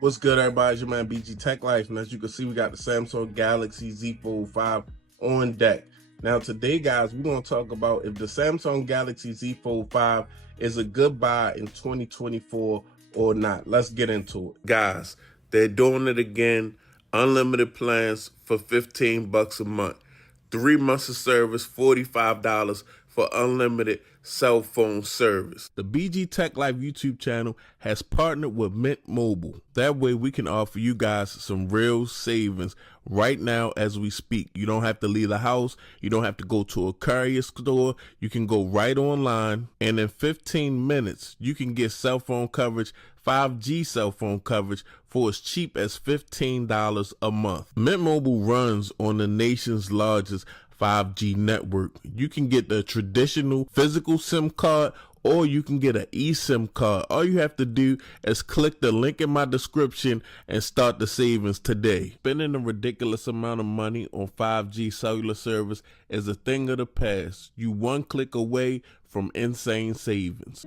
What's good, everybody? It's your man BG Tech Life, and as you can see, we got the Samsung Galaxy Z Fold 5 on deck. Now, today, guys, we're going to talk about if the Samsung Galaxy Z Fold 5 is a good buy in 2024 or not. Let's get into it. Guys, they're doing it again. Unlimited plans for 15 bucks a month. 3 months of service, $45 for unlimited cell phone service. The BG Tech Life YouTube channel has partnered with Mint Mobile. That way we can offer you guys some real savings right now as we speak. You don't have to leave the house. You don't have to go to a courier store. You can go right online, and in 15 minutes, you can get cell phone coverage, 5G cell phone coverage for as cheap as $15 a month. Mint Mobile runs on the nation's largest 5G network. You can get the traditional physical SIM card, or you can get an eSIM card. All you have to do is click the link in my description and start the savings today. Spending a ridiculous amount of money on 5G cellular service is a thing of the past. You one click away from insane savings.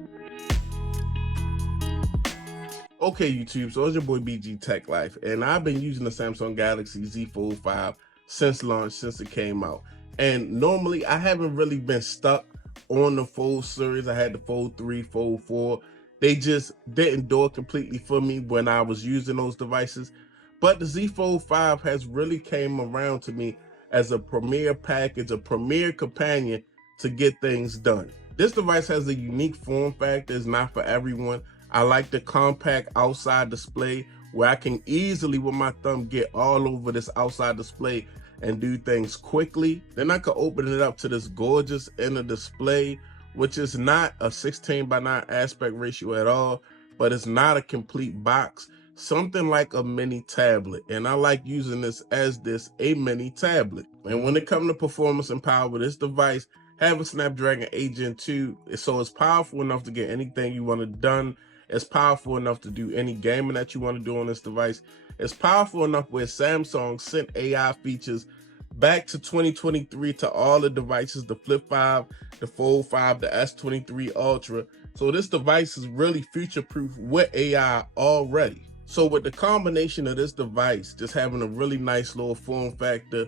Okay, YouTube, so it's your boy BG Tech Life, and I've been using the Samsung Galaxy Z Fold 5 since launch, since it came out. And normally, I haven't really been stuck on the Fold series. I had the Fold 3, Fold 4. They just didn't do it completely for me when I was using those devices. But the Z Fold 5 has really came around to me as a premier package, a premier companion to get things done. This device has a unique form factor. It's not for everyone. I like the compact outside display where I can easily with my thumb get all over this outside display and do things quickly. Then I could open it up to this gorgeous inner display, which is not a 16:9 aspect ratio at all, but it's not a complete box. Something like a mini tablet, and I like using this as a mini tablet. And when it comes to performance and power, this device have a Snapdragon 8 Gen 2, so it's powerful enough to get anything you want done. It's powerful enough to do any gaming that you want to do on this device. It's powerful enough where Samsung sent AI features back to 2023 to all the devices, the Flip 5, the Fold 5, the S23 Ultra. So this device is really future-proof with AI already. So with the combination of this device just having a really nice little form factor,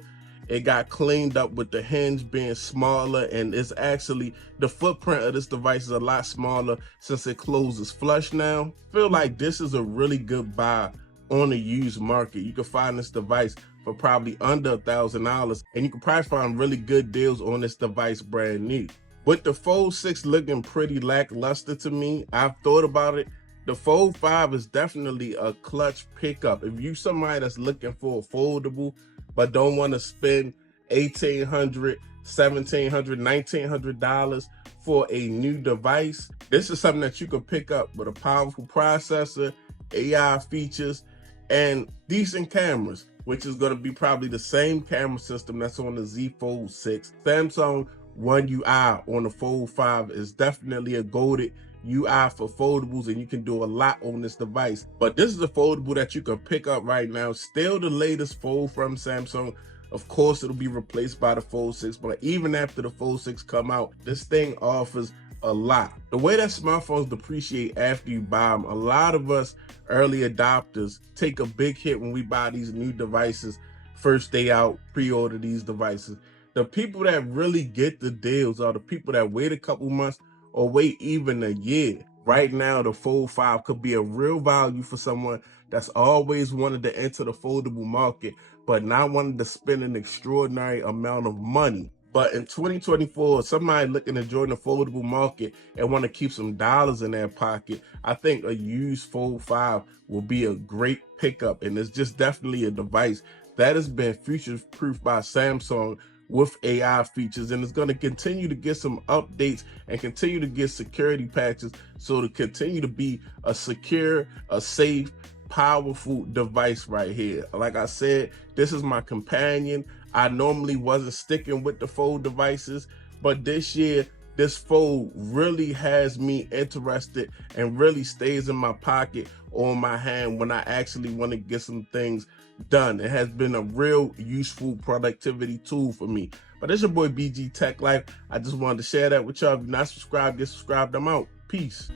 it got cleaned up with the hinge being smaller, and it's actually the footprint of this device is a lot smaller since it closes flush now. Feel like this is a really good buy on the used market. You can find this device for probably under $1,000, and you can probably find really good deals on this device brand new. With the Fold 6 looking pretty lackluster to me, I've thought about it. The Fold 5 is definitely a clutch pickup. If you somebody that's looking for a foldable but don't want to spend $1,800, $1,700, $1,900 for a new device, this is something that you can pick up with a powerful processor, AI features, and decent cameras, which is going to be probably the same camera system that's on the Z Fold 6. Samsung One UI on the Fold 5 is definitely a goated UI for foldables, and you can do a lot on this device. But this is a foldable that you can pick up right now. Still the latest Fold from Samsung. Of course, it'll be replaced by the Fold 6, but even after the Fold 6 come out, this thing offers a lot. The way that smartphones depreciate after you buy them, a lot of us early adopters take a big hit when we buy these new devices first day out, pre-order these devices. The people that really get the deals are the people that wait a couple months or wait even a year. Right now, the Fold 5 could be a real value for someone that's always wanted to enter the foldable market, but not wanted to spend an extraordinary amount of money. But in 2024, somebody looking to join the foldable market and want to keep some dollars in their pocket, I think a used Fold 5 will be a great pickup. And it's just definitely a device that has been future-proof by Samsung with AI features, and it's going to continue to get some updates and continue to get security patches, so to continue to be a secure, a safe, powerful device right here. Like I said, this is my companion. I normally wasn't sticking with the Fold devices, but this year, this Fold really has me interested and really stays in my pocket or my hand when I actually want to get some things done. It has been a real useful productivity tool for me. But it's your boy BG Tech Life. I just wanted to share that with y'all. If you're not subscribed, get subscribed. I'm out. Peace.